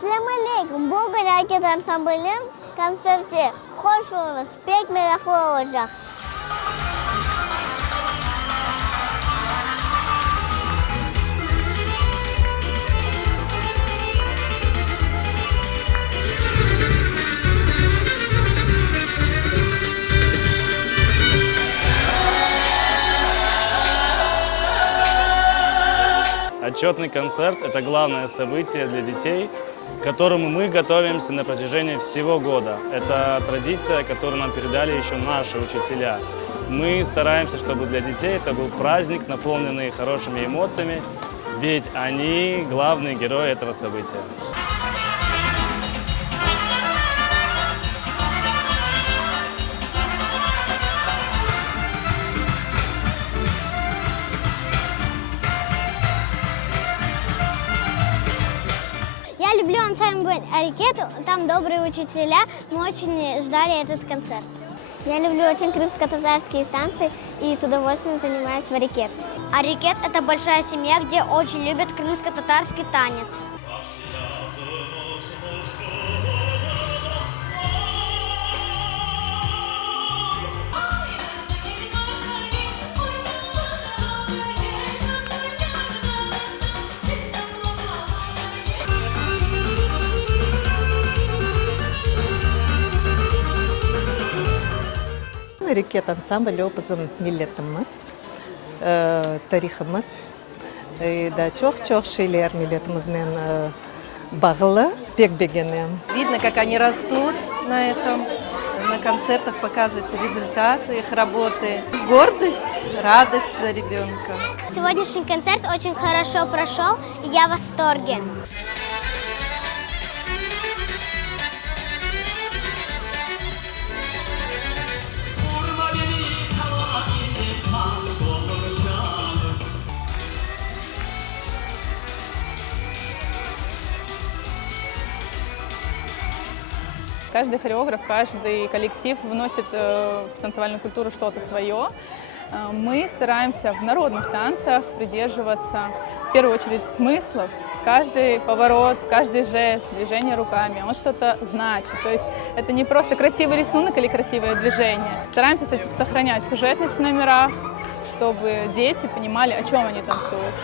Assalamu alaikum. Bugün Hareket Ansamblı'nın konserti. Hoş olunuz. Pek meraklı olacak. Отчетный концерт – это главное событие для детей, к которому мы готовимся на протяжении всего года. Это традиция, которую нам передали еще наши учителя. Мы стараемся, чтобы для детей это был праздник, наполненный хорошими эмоциями, ведь они главные герои этого события. Я люблю ансамбль «Харекет», там добрые учителя, мы очень ждали этот концерт. Я люблю очень крымско-татарские танцы и с удовольствием занимаюсь в «Харекет». «Харекет» — это большая семья, где очень любят крымско-татарский танец. Hareket ансамбль о bizim milletimiz, tariximiz da çok şeyler milletimizden bağlı, pek beğeniyorum. Видно, как они растут на этом. На концертах показывается результат их работы. Гордость, радость за ребенка. Сегодняшний концерт очень хорошо прошел, и я в восторге. Каждый хореограф, каждый коллектив вносит в танцевальную культуру что-то свое. Мы стараемся в народных танцах придерживаться, в первую очередь, смыслов. Каждый поворот, каждый жест, движение руками, он что-то значит. То есть это не просто красивый рисунок или красивое движение. Стараемся сохранять сюжетность в номерах, чтобы дети понимали, о чем они танцуют.